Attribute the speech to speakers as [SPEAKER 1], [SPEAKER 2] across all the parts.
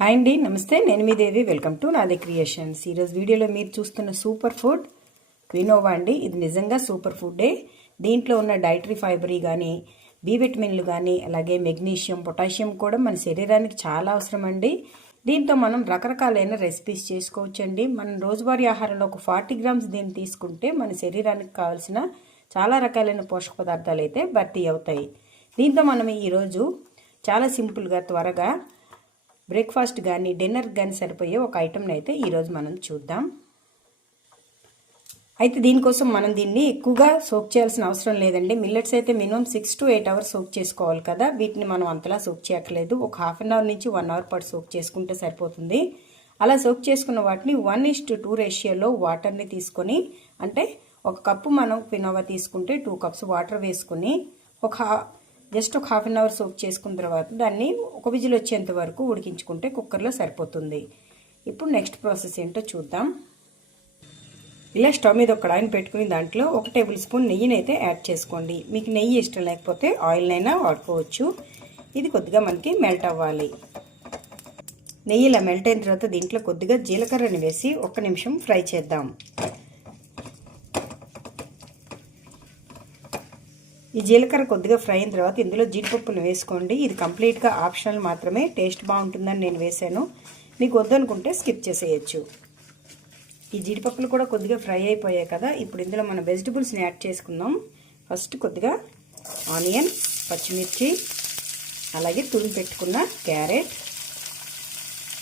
[SPEAKER 1] Hi అండి నమస్తే. నేను మీ Devi. Welcome to Nadi creations ఈరోజు వీడియోలో మీరు చూస్తున్న సూపర్ ఫుడ్ క్వినోవా అండి. ఇది నిజంగా సూపర్ ఫుడ్డే. దీంట్లో ఉన్న డైటరీ ఫైబరీ కానీ బి విటమిన్లు కానీ అలాగే మెగ్నీషియం పొటాషియం కూడా మన శరీరానికి చాలా అవసరం అండి. దీంతో మనం రకరకాలైన రెసిపీస్ చేసుకోవచ్చండి. మనం రోజువారీ ఆహారంలో ఒక ఫార్టీ గ్రామ్స్ దీన్ని తీసుకుంటే మన శరీరానికి కావాల్సిన చాలా రకాలైన పోషక పదార్థాలు అయితే భర్తీ అవుతాయి. దీంతో మనం ఈరోజు చాలా సింపుల్గా త్వరగా బ్రేక్ఫాస్ట్ కానీ డిన్నర్ కానీ సరిపోయే ఒక ఐటమ్ని అయితే ఈరోజు మనం చూద్దాం. అయితే దీనికోసం మనం దీన్ని ఎక్కువగా సోక్ చేయాల్సిన అవసరం లేదండి. మిల్లెట్స్ అయితే minimum six to eight hours soak చేసుకోవాలి కదా. వీటిని మనం అంతలా సోక్ చేయట్లేదు ఒక హాఫ్ అన్ అవర్ నుంచి వన్ అవర్ పాటు సోక్ చేసుకుంటే సరిపోతుంది. అలా సోక్ చేసుకున్న వాటిని వన్ ఇస్ టు టూ రేషియోలో వాటర్ని తీసుకొని అంటే ఒక కప్పు మనం పినోవా తీసుకుంటే టూ కప్స్ వాటర్ వేసుకుని ఒక జస్ట్ ఒక హాఫ్ అన్ అవర్ సోక్ చేసుకున్న తర్వాత దాన్ని ఒక విజిల్ వచ్చేంత వరకు ఉడికించుకుంటే కుక్కర్లో సరిపోతుంది. ఇప్పుడు నెక్స్ట్ ప్రాసెస్ ఏంటో చూద్దాం. ఇలా స్టవ్ మీద ఒక కడాయిని పెట్టుకుని దాంట్లో ఒక టేబుల్ స్పూన్ నెయ్యిని అయితే యాడ్ చేసుకోండి. మీకు నెయ్యి ఇష్టం లేకపోతే ఆయిల్నైనా వాడుకోవచ్చు. ఇది కొద్దిగా మనకి మెల్ట్ అవ్వాలి. నెయ్యి ఇలా మెల్ట్ అయిన తర్వాత దీంట్లో కొద్దిగా జీలకర్రని వేసి ఒక నిమిషం ఫ్రై చేద్దాం. ఈ జీలకర్ర కొద్దిగా ఫ్రై అయిన తర్వాత ఇందులో జీడిపప్పులు వేసుకోండి. ఇది కంప్లీట్గా ఆప్షనల్ మాత్రమే. టేస్ట్ బాగుంటుందని నేను వేసాను మీకు వద్దనుకుంటే స్కిప్ చేసేయచ్చు. ఈ జీడిపప్పులు కూడా కొద్దిగా ఫ్రై అయిపోయాయి కదా. ఇప్పుడు ఇందులో మన వెజిటబుల్స్ని యాడ్ చేసుకుందాం. ఫస్ట్ కొద్దిగా ఆనియన్ పచ్చిమిర్చి అలాగే తుడి పెట్టుకున్న క్యారెట్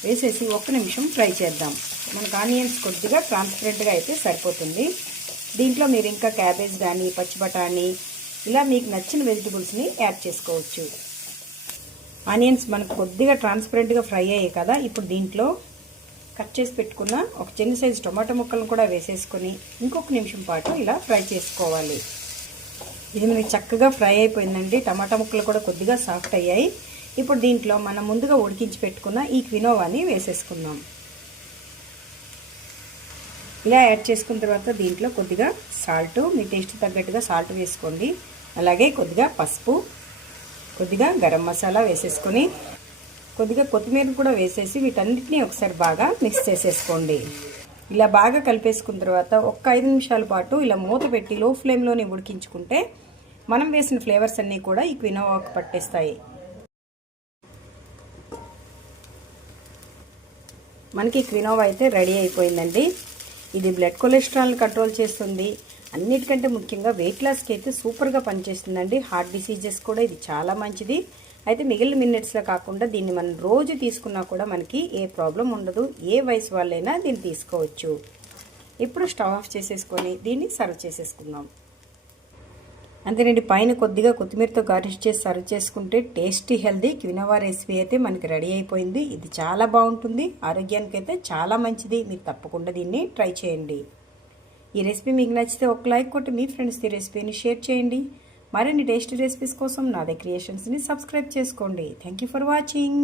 [SPEAKER 1] వేసేసి ఒక్క నిమిషం ఫ్రై చేద్దాం. మనకు ఆనియన్స్ కొద్దిగా ట్రాన్స్పరెంట్గా అయితే సరిపోతుంది. దీంట్లో మీరు ఇంకా క్యాబేజ్ కానీ పచ్చి బఠానీ ఇలా మీకు నచ్చిన వెజిటబుల్స్ని యాడ్ చేసుకోవచ్చు. ఆనియన్స్ మనకు కొద్దిగా ట్రాన్స్పరెంట్గా ఫ్రై అయ్యాయి కదా ఇప్పుడు దీంట్లో కట్ చేసి పెట్టుకున్న ఒక చిన్న సైజు టొమాటో ముక్కలను కూడా వేసేసుకొని ఇంకొక నిమిషం పాటు ఇలా ఫ్రై చేసుకోవాలి. ఇది మనకి చక్కగా ఫ్రై అయిపోయిందండి. టమాటా ముక్కలు కూడా కొద్దిగా సాఫ్ట్ అయ్యాయి. ఇప్పుడు దీంట్లో మనం ముందుగా ఉడికించి పెట్టుకున్న ఈ క్వినోవాని వేసేసుకుందాం. ఇలా యాడ్ చేసుకున్న తర్వాత దీంట్లో కొద్దిగా సాల్ట్ మీ టేస్ట్ తగ్గట్టుగా సాల్ట్ వేసుకోండి. అలాగే కొద్దిగా పసుపు కొద్దిగా గరం మసాలా వేసేసుకొని కొద్దిగా కొత్తిమీర కూడా వేసేసి వీటన్నిటిని ఒకసారి బాగా మిక్స్ చేసేసుకోండి. ఇలా బాగా కలిపేసుకున్న తర్వాత ఒక్క ఐదు నిమిషాల పాటు ఇలా మూత పెట్టి లో ఫ్లేమ్లోనే ఉడికించుకుంటే మనం వేసిన ఫ్లేవర్స్ అన్నీ కూడా ఈ క్వినోవాకు పట్టేస్తాయి. మనకి క్వినోవా అయితే రెడీ అయిపోయిందండి. ఇది బ్లడ్ కొలెస్ట్రాల్ని కంట్రోల్ చేస్తుంది. అన్నిటికంటే ముఖ్యంగా వెయిట్ లాస్కి అయితే సూపర్గా పనిచేస్తుందండి. హార్ట్ డిసీజెస్ కూడా ఇది చాలా మంచిది. అయితే మిగిలిన మినిట్స్లో కాకుండా దీన్ని మనం రోజు తీసుకున్నా కూడా మనకి ఏ ప్రాబ్లం ఉండదు. ఏ వయసు వాళ్ళైనా దీన్ని తీసుకోవచ్చు. ఇప్పుడు స్టవ్ ఆఫ్ చేసేసుకొని దీన్ని సర్వ్ చేసేసుకుందాం. అంతేనండి పైన కొద్దిగా కొత్తిమీరతో గార్నిష్ చేసి సర్వ్ చేసుకుంటే టేస్టీ హెల్దీ క్వినోవా రెసిపీ అయితే మనకి రెడీ అయిపోయింది. ఇది చాలా బాగుంటుంది ఆరోగ్యానికి అయితే చాలా మంచిది. మీరు తప్పకుండా దీన్ని ట్రై చేయండి. ఈ రెసిపీ మీకు నచ్చితే ఒక లైక్ కొట్టి మీ ఫ్రెండ్స్ ఈ రెసిపీని షేర్ చేయండి. మరిన్ని టేస్టీ రెసిపీస్ కోసం నాదే క్రియేషన్స్ని సబ్స్క్రైబ్ చేసుకోండి. Thank you for watching.